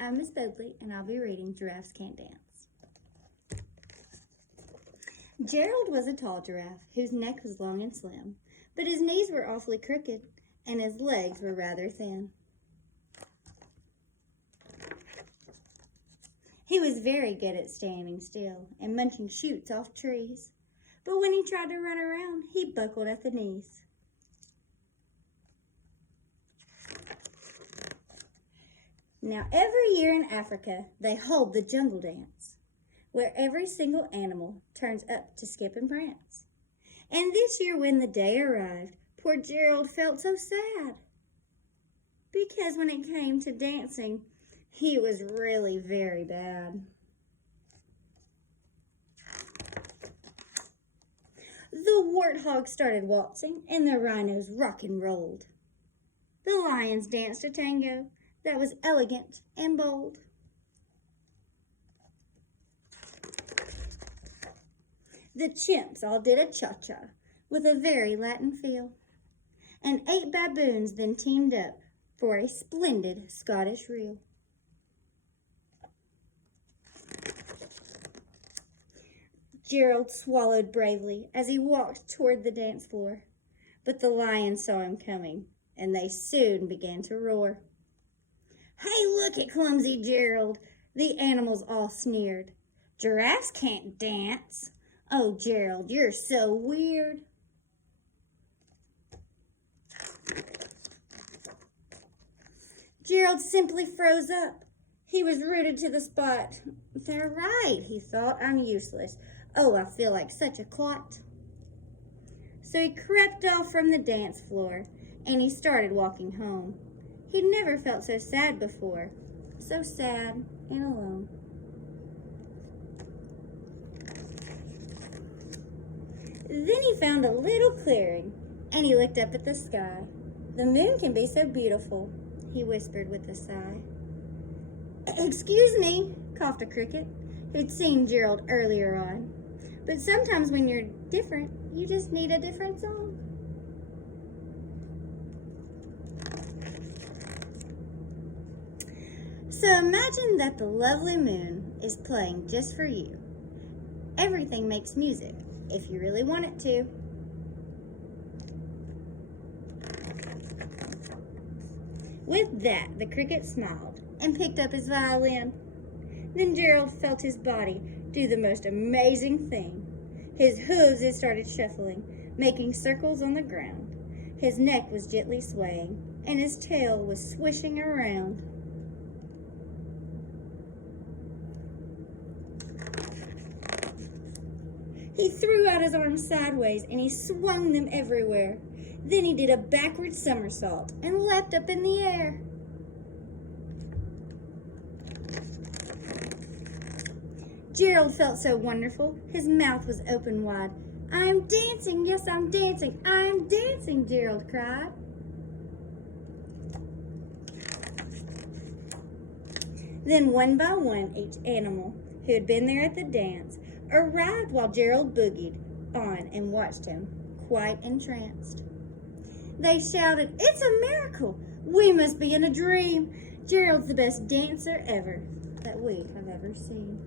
I'm Miss Bogley, and I'll be reading Giraffes Can't Dance. Gerald was a tall giraffe whose neck was long and slim, but his knees were awfully crooked, and his legs were rather thin. He was very good at standing still and munching shoots off trees, but when he tried to run around, he buckled at the knees. Now, every year in Africa, they hold the jungle dance, where every single animal turns up to skip and prance. And this year, when the day arrived, poor Gerald felt so sad, because when it came to dancing, he was really very bad. The warthogs started waltzing, and the rhinos rock and rolled. The lions danced a tango that was elegant and bold. The chimps all did a cha-cha with a very Latin feel, and 8 baboons then teamed up for a splendid Scottish reel. Gerald swallowed bravely as he walked toward the dance floor, but the lions saw him coming, and they soon began to roar. "Hey, look at clumsy Gerald," the animals all sneered. "Giraffes can't dance. Oh, Gerald, you're so weird." Gerald simply froze up. He was rooted to the spot. "They're right," he thought. "I'm useless. Oh, I feel like such a clot." So he crept off from the dance floor, and he started walking home. He'd never felt so sad before, so sad and alone. Then he found a little clearing, and he looked up at the sky. "The moon can be so beautiful," he whispered with a sigh. "Excuse me," coughed a cricket, who'd seen Gerald earlier on. "But sometimes when you're different, you just need a different song." So imagine that the lovely moon is playing just for you. Everything makes music, if you really want it to. With that, the cricket smiled and picked up his violin. Then Gerald felt his body do the most amazing thing. His hooves had started shuffling, making circles on the ground. His neck was gently swaying, and his tail was swishing around. He threw out his arms sideways, and he swung them everywhere. Then he did a backward somersault and leapt up in the air. Gerald felt so wonderful, his mouth was open wide. "I'm dancing, yes, I'm dancing, I'm dancing," Gerald cried. Then one by one, each animal who had been there at the dance arrived while Gerald boogied on and watched him, quite entranced. They shouted, "It's a miracle! We must be in a dream! Gerald's the best dancer ever that we have ever seen."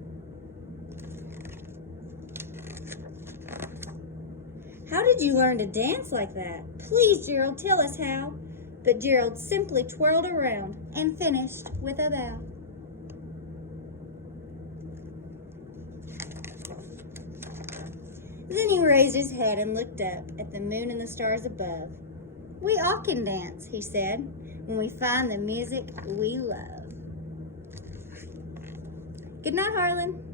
"How did you learn to dance like that? Please, Gerald, tell us how." But Gerald simply twirled around and finished with a bow. Then he raised his head and looked up at the moon and the stars above. "We all can dance," he said, "when we find the music we love." Good night, Harlan.